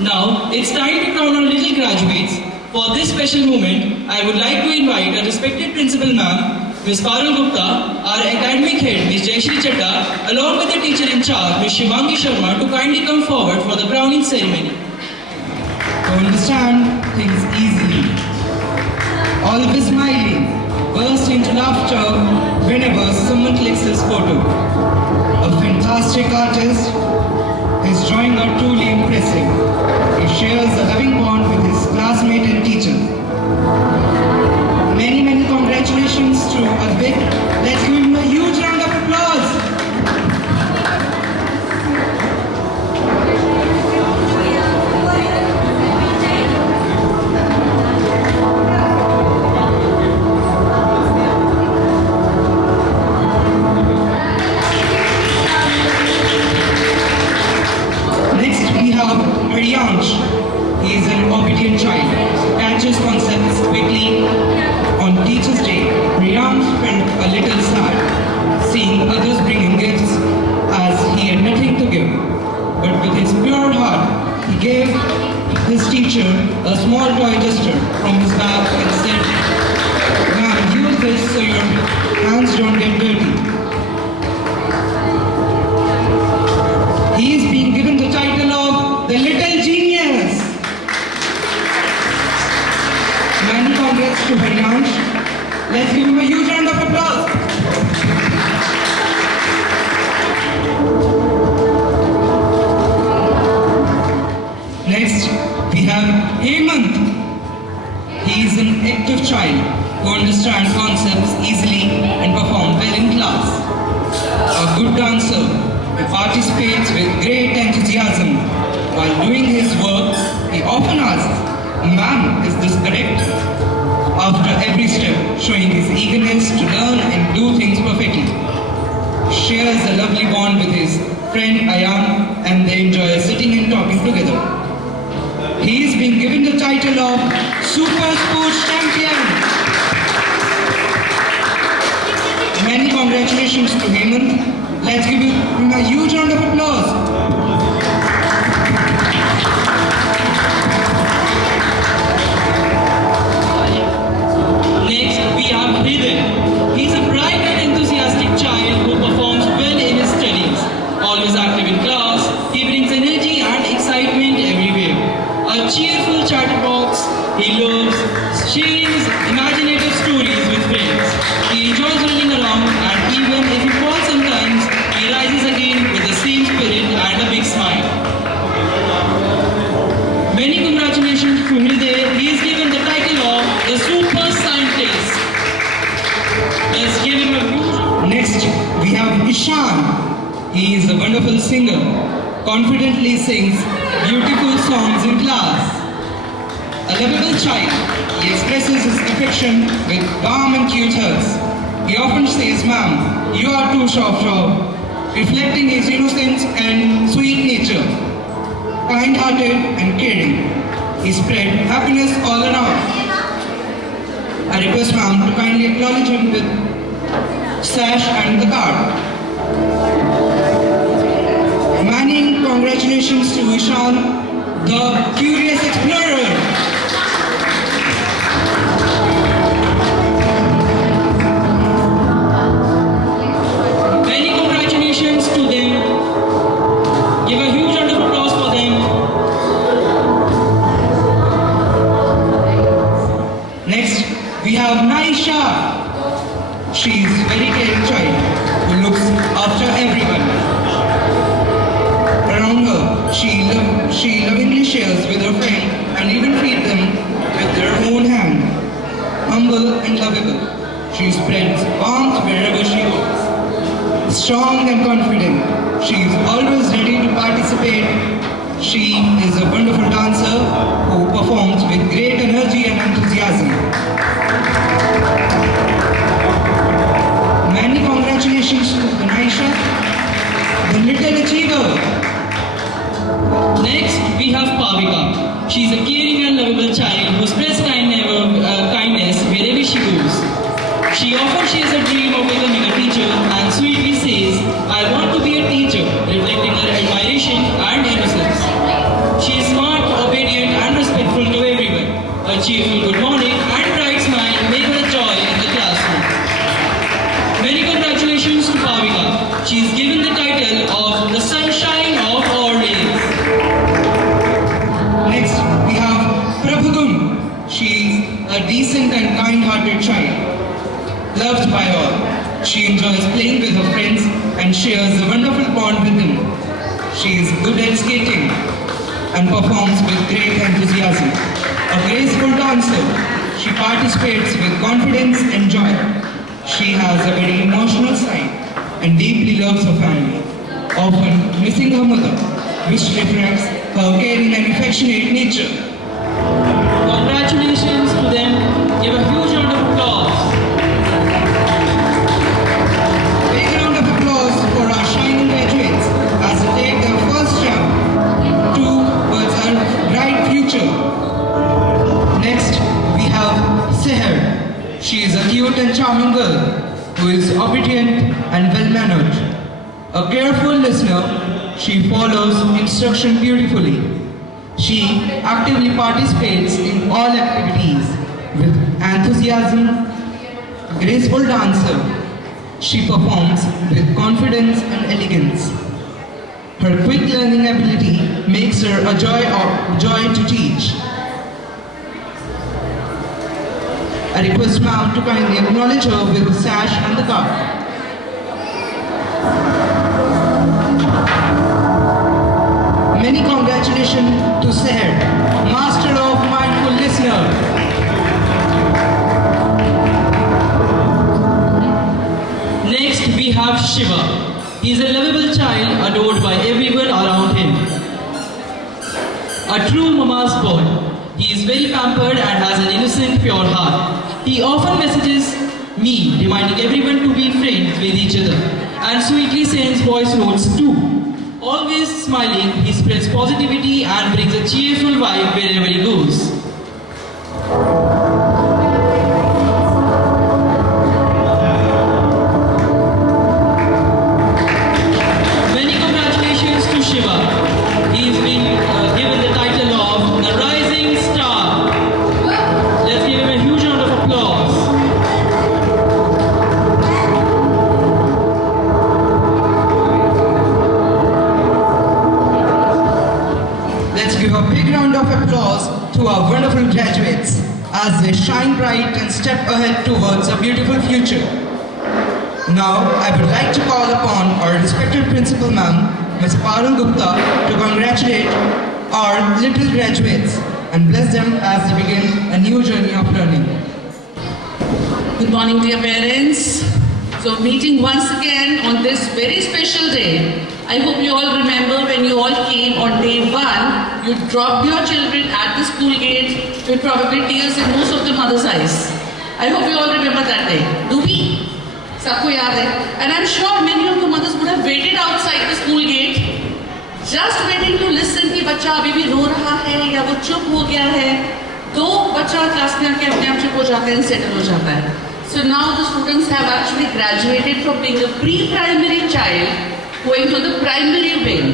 Now, it's time to crown our little graduates. For this special moment, I would like to invite our respected principal ma'am, Ms. Parul Gupta, our academic head, Ms. Jayashri Chadda, along with the teacher in charge, Ms. Shivangi Sharma, to kindly come forward for the crowning ceremony. To understand things easily. Always smiling, burst into laughter whenever someone clicks his photo. A fantastic artist, his drawings are truly impressive. He shares a loving bond with his classmate and teacher. Many congratulations to Advik. Let's give him a huge round of applause. He is an obedient child, catches concepts quickly. On Teacher's Day, Riyan felt a little sad, seeing others bringing gifts as he had nothing to give. But with his pure heart, he gave his teacher a small toy duster from his bag and said, "Ma'am, use this so your hands don't get dirty." He is being given the title of the Little Genius. Many congrats to Haryansh. Let's give him a huge round of applause. Next, we have Hemant. He is an active child who understands concepts easily and performs well in class. A good dancer who participates with great enthusiasm. While doing his work, he often asks, "Ma'am, is this correct?" After every step, showing his eagerness to learn and do things perfectly. Shares a lovely bond with his friend Ayan, and they enjoy sitting and talking together. He is being given the title of Super Sports Champion. Many congratulations to Hemant. Let's give him a huge round of applause. Next, we have Hriday. He's a bright and enthusiastic child who performs well in his studies. Always active in class, he brings energy and excitement everywhere. A cheerful chatterbox, he loves sharing his imaginative stories with friends. He enjoys running around, and even if he falls sometimes, he rises again with the same spirit and a big smile. Many congratulations to Hriday. He is given the title of the Super Scientist. Let's give him a huge... Next, we have Ishan. He is a wonderful singer, confidently sings beautiful songs in class. A lovable child, he expresses his affection with warm and cute hugs. He often says, "Ma'am, you are too soft," reflecting his innocence and sweet nature. Kind-hearted and caring, he spread happiness all around. I request ma'am to kindly acknowledge him with sash and the card. Many congratulations to Ishan, the curious explorer. Many congratulations to them. Give a huge round of applause for them. Next, we have Naisha. She is a very caring child who looks after everyone around her. She lovingly shares with her friend and even feeds them with her own hand. Humble and lovable, she spreads warmth wherever she goes. Strong and confident, she is always ready to participate. She is a wonderful dancer who performs with great energy and enthusiasm. Many congratulations to Naisha, the little achiever. Next, we have Pavika. She is a caring and lovable child who spreads kindness wherever she goes. She often shares a dream of becoming a teacher and sweetly says, "I want to be a teacher," reflecting her admiration and innocence. She is smart enjoys playing with her friends and shares a wonderful bond with them. She is good at skating and performs with great enthusiasm. A graceful dancer, she participates with confidence and joy. She has a very emotional side and deeply loves her family, often missing her mother, which reflects her caring and affectionate nature. Congratulations to them. Give a huge round of applause. Big round of applause for our shining graduates as they take their first jump towards our bright future. Next, we have Seher. She is a cute and charming girl who is obedient and well-mannered. A careful listener, she follows instruction beautifully. She actively participates in all activities with enthusiasm. A graceful dancer, she performs with confidence and elegance. Her quick learning ability makes her a joy to teach. I request ma'am to kindly acknowledge her with the sash and the cup. Many congratulations to Seher, master of mindful listener. Next, we have Shiva. He is a lovable child adored by everyone around him. A true mama's boy. He is very pampered and has an innocent, pure heart. He often messages me, reminding everyone to be friends with each other, and sweetly sends voice notes too. Always smiling, he spreads positivity and brings a cheerful vibe wherever he goes. Many congratulations to Shiva. He's been given the title of the Rising Star. Let's give him a huge round of applause. Let's give a big round of applause to our wonderful graduates as they shine bright and step ahead towards a beautiful future. Now, I would like to call upon our respected principal ma'am, Ms. Parul Gupta, to congratulate our little graduates and bless them as they begin a new journey of learning. Good morning, dear parents. So, meeting once again on this very special day. I hope you all remember when you all came on day one, you dropped your children at the school gate with probably tears in most of the mothers' eyes. I hope you all remember that day. Do we? Sabko yaad hai. And I'm sure many of the mothers would have waited outside the school gate, just waiting to listen कि बच्चा अभी भी रो रहा है या वो चुप हो गया है. तो बच्चा क्लास में आके अपने आप चुप हो जाता है and settle हो जाता है. So now the students have actually graduated from being a pre-primary child going to the primary wing.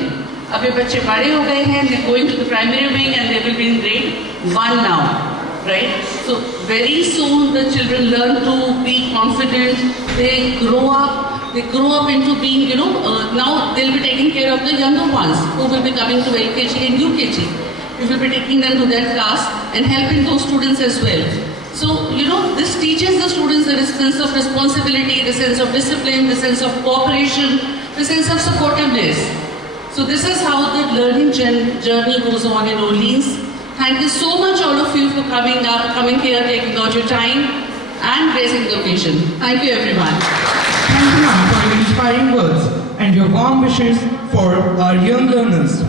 अब ये बच्चे बड़े हो गए हैं, they're going to the primary wing and they will be in grade 1 now, right? So very soon the children learn to be confident, they grow up into being, now they'll be taking care of the younger ones who will be coming to LKG and UKG. We will be taking them to that class and helping those students as well. So, this teaches the students the sense of responsibility, the sense of discipline, the sense of cooperation, the sense of supportiveness. So this is how the learning journey goes on in Orleans. Thank you so much all of you for coming here, taking out your time and raising the occasion. Thank you everyone. Thank you ma'am for your inspiring words and your warm wishes for our young learners.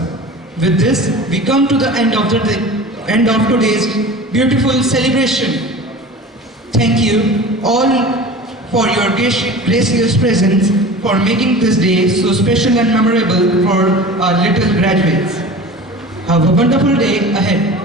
With this, we come to the end of today's beautiful celebration. Thank you all for your gracious presence, for making this day so special and memorable for our little graduates. Have a wonderful day ahead.